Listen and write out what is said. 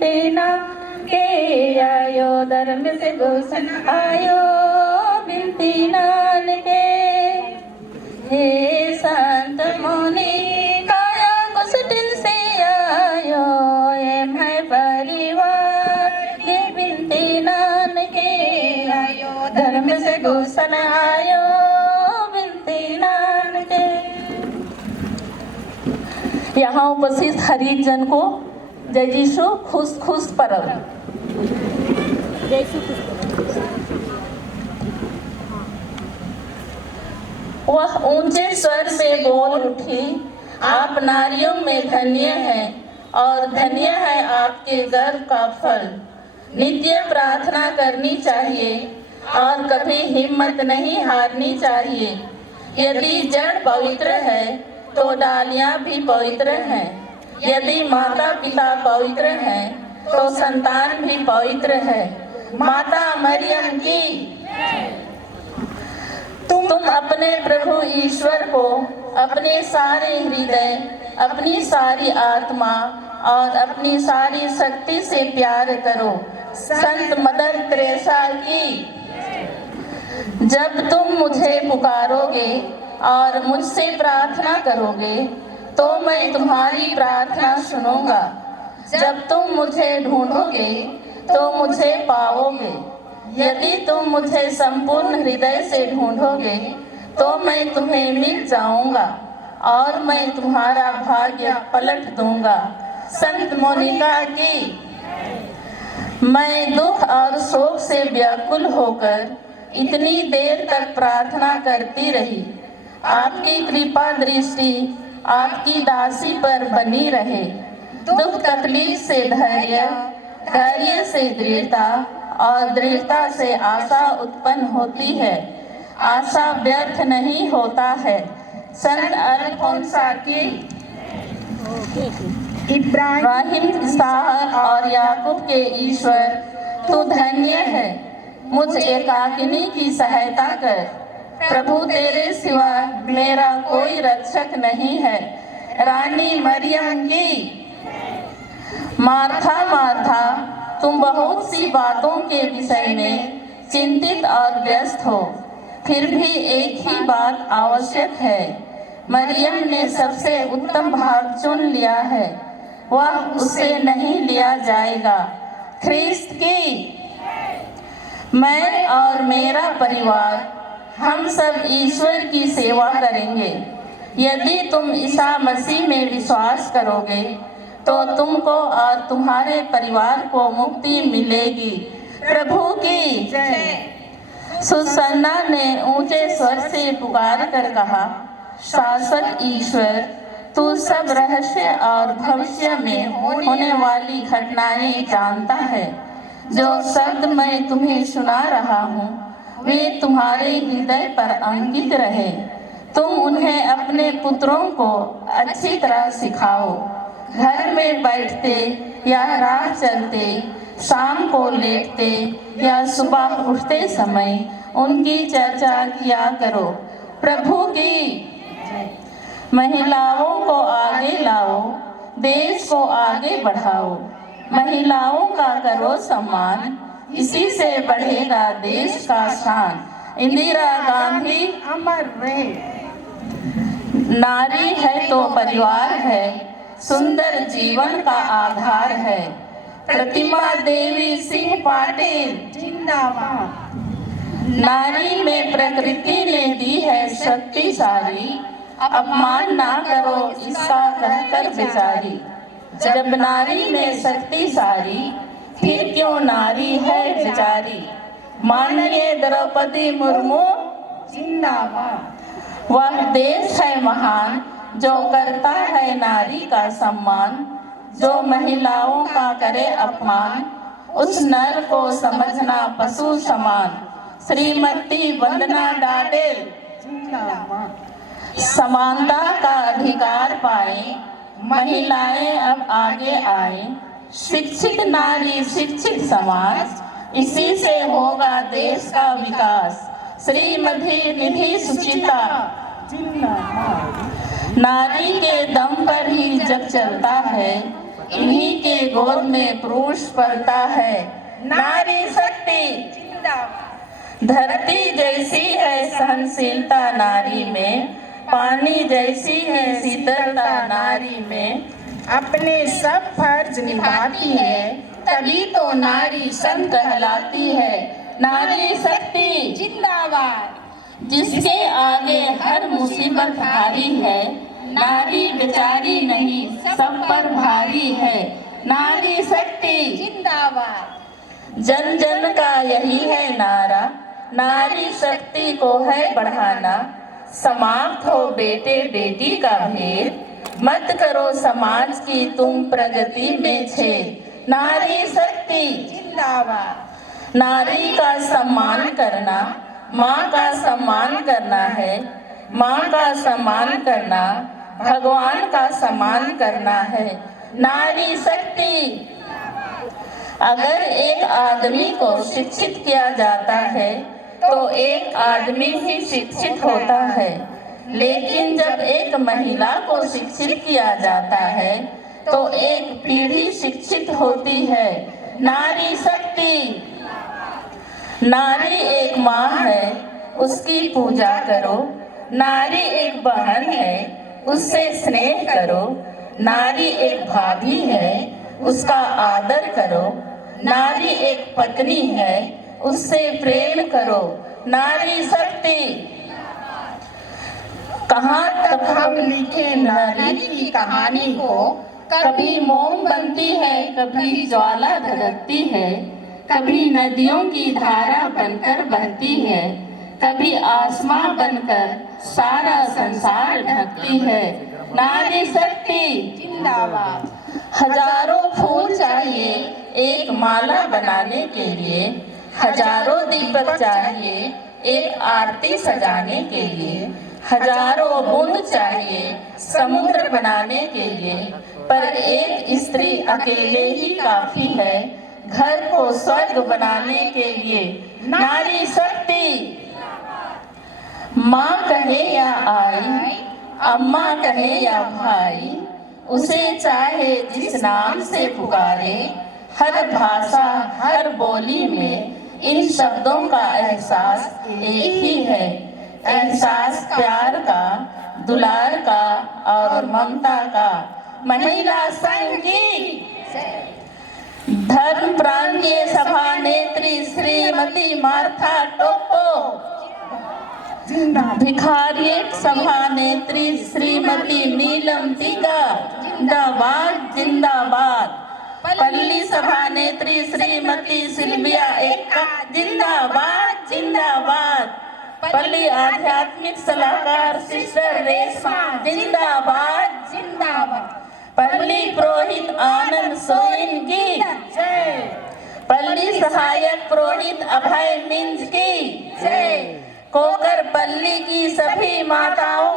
बिनती ना के आयो, धर्म से घोषण आयो बिनती नान के। हे संत मुनि काया कुशटिल से आयो, ये मैं परिवार ये बिनती नान के आयो, धर्म से घोषण आयो बिनती नान के। यहाँ उपस्थित हरिक जन को जय जीशु खुश खुश परब। वह ऊंचे स्वर से बोल उठी, आप नारियों में धन्य हैं और धन्य है आपके गर्भ का फल। नित्य प्रार्थना करनी चाहिए और कभी हिम्मत नहीं हारनी चाहिए। यदि जड़ पवित्र है तो डालियां भी पवित्र हैं। यदि माता पिता पवित्र हैं तो संतान भी पवित्र है। माता मरियम की। तुम अपने प्रभु ईश्वर को अपने सारे हृदय, अपनी सारी आत्मा और अपनी सारी शक्ति से प्यार करो। संत मदर तेरेसा की। जब तुम मुझे पुकारोगे और मुझसे प्रार्थना करोगे तो मैं तुम्हारी प्रार्थना सुनूंगा। जब तुम मुझे ढूंढोगे तो मुझे पाओगे। यदि तुम मुझे संपूर्ण हृदय से ढूंढोगे तो मैं तुम्हें मिल जाऊंगा और मैं तुम्हारा भाग्य पलट दूंगा। संत मोनिका की। मैं दुख और शोक से व्याकुल होकर इतनी देर तक प्रार्थना करती रही। आपकी कृपा दृष्टि आपकी दासी पर बनी रहे। दुख तकलीफ से धैर्य, धैर्य से दृढ़ता और दृढ़ता से आशा उत्पन्न होती है। आशा व्यर्थ नहीं होता है। संत अल्फोंसा की। इब्राहिम, इसहाक और याकूब के ईश्वर तू धन्य है। मुझ एकाकिनी की सहायता कर। प्रभु तेरे सिवा मेरा कोई रक्षक नहीं है। रानी मरियम की। मार्था मार्था, तुम बहुत सी बातों के विषय में चिंतित और व्यस्त हो, फिर भी एक ही बात आवश्यक है। मरियम ने सबसे उत्तम भाग चुन लिया है, वह उससे नहीं लिया जाएगा। ख्रिस्त की। मैं और मेरा परिवार हम सब ईश्वर की सेवा करेंगे। यदि तुम ईसा मसीह में विश्वास करोगे तो तुमको और तुम्हारे परिवार को मुक्ति मिलेगी। प्रभु की जय। सुसन्ना ने ऊंचे स्वर से पुकार कर कहा, शासक ईश्वर, तू सब रहस्य और भविष्य में होने वाली घटनाएं जानता है। जो शब्द मैं तुम्हें सुना रहा हूँ वे तुम्हारे हृदय पर अंकित रहे। तुम उन्हें अपने पुत्रों को अच्छी तरह सिखाओ। घर में बैठते या राह चलते, शाम को लेटते या सुबह उठते समय उनकी चर्चा किया करो। प्रभु की। महिलाओं को आगे लाओ, देश को आगे बढ़ाओ। महिलाओं का करो सम्मान, इसी से बढ़ेगा देश का शान। इंदिरा गांधी अमर रहे। नारी है तो परिवार है, सुंदर जीवन का आधार है। प्रतिमा देवी सिंह पाटिल जिंदाबाद। नारी में प्रकृति ने दी है शक्ति सारी, अपमान ना करो इसका कहकर बेचारी। जब नारी में शक्ति सारी, फिर क्यों नारी है बेचारी। माननीय द्रौपदी मुर्मू जिंदाबाद। वह देश है महान जो करता है नारी का सम्मान। जो महिलाओं का करे अपमान, उस नर को समझना पशु समान। श्रीमती वंदना डाडेल जिंदाबाद। समानता का अधिकार पाए, महिलाएं अब आगे आए। शिक्षित नारी शिक्षित समाज, इसी से होगा देश का विकास। श्रीमती निधि सुचिता जिंदाबाद। नारी के दम पर ही जग चलता है, इन्हीं के गोद में पुरुष पलता है। नारी शक्ति जिंदाबाद। धरती जैसी है सहनशीलता नारी में, पानी जैसी है शीतलता नारी में। अपने सब फर्ज निभाती है, तभी तो नारी संत कहलाती है। नारी शक्ति जिंदाबाद। जिसके आगे हर मुसीबत भारी है, नारी बेचारी नहीं सब पर भारी है। नारी शक्ति जिंदाबाद। जन जन का यही है नारा, नारी शक्ति को है बढ़ाना। समाप्त हो बेटे बेटी का भेद, मत करो समाज की तुम प्रगति में छेद। नारी शक्ति जिंदाबाद। नारी का सम्मान करना माँ का सम्मान करना है। माँ का सम्मान करना भगवान का सम्मान करना है। नारी शक्ति अगर एक आदमी को शिक्षित किया जाता है तो एक आदमी ही शिक्षित होता है, लेकिन जब एक महिला को शिक्षित किया जाता है तो एक पीढ़ी शिक्षित होती है। नारी शक्ति नारी एक माँ है, उसकी पूजा करो। नारी एक बहन है, उससे स्नेह करो। नारी एक भाभी है, उसका आदर करो। नारी एक पत्नी है, उससे प्रेम करो। नारी शक्ति कहाँ तक हम लिखे नारी की कहानी को, कभी मोम बनती है, कभी ज्वाला धधकती है, कभी नदियों की धारा बनकर बहती है, कभी आसमां बनकर सारा संसार ढकती है। नारी शक्ति जिंदाबाद। हजारों फूल चाहिए एक माला बनाने के लिए, हजारों दीपक चाहिए एक आरती सजाने के लिए, हजारों बूंद चाहिए समुद्र बनाने के लिए, पर एक स्त्री अकेले ही काफी है घर को स्वर्ग बनाने के लिए। नारी शक्ति माँ कहे या आई, अम्मा कहे या भाई, उसे चाहे जिस नाम से पुकारे, हर भाषा हर बोली में इन शब्दों का एहसास एक ही है। एहसास प्यार का, दुलार का और ममता का। महिला संघ की धर्म प्रांतीय सभा नेत्री श्रीमती मार्था टोप्पो, भिखारियत सभा नेत्री श्रीमती नीलम टीका जिंदाबाद जिंदाबाद। पल्ली सभा नेत्री श्रीमती सिल्विया एक्का जिंदाबाद जिंदाबाद। पल्ली आध्यात्मिक सलाहकार सिस्टर रेशमा जिंदाबाद जिंदाबाद। पल्ली पुरोहित आनंद सोइन की जय। पल्ली सहायक पुरोहित अभय मिंज की जय। कोकर पल्ली की सभी माताओं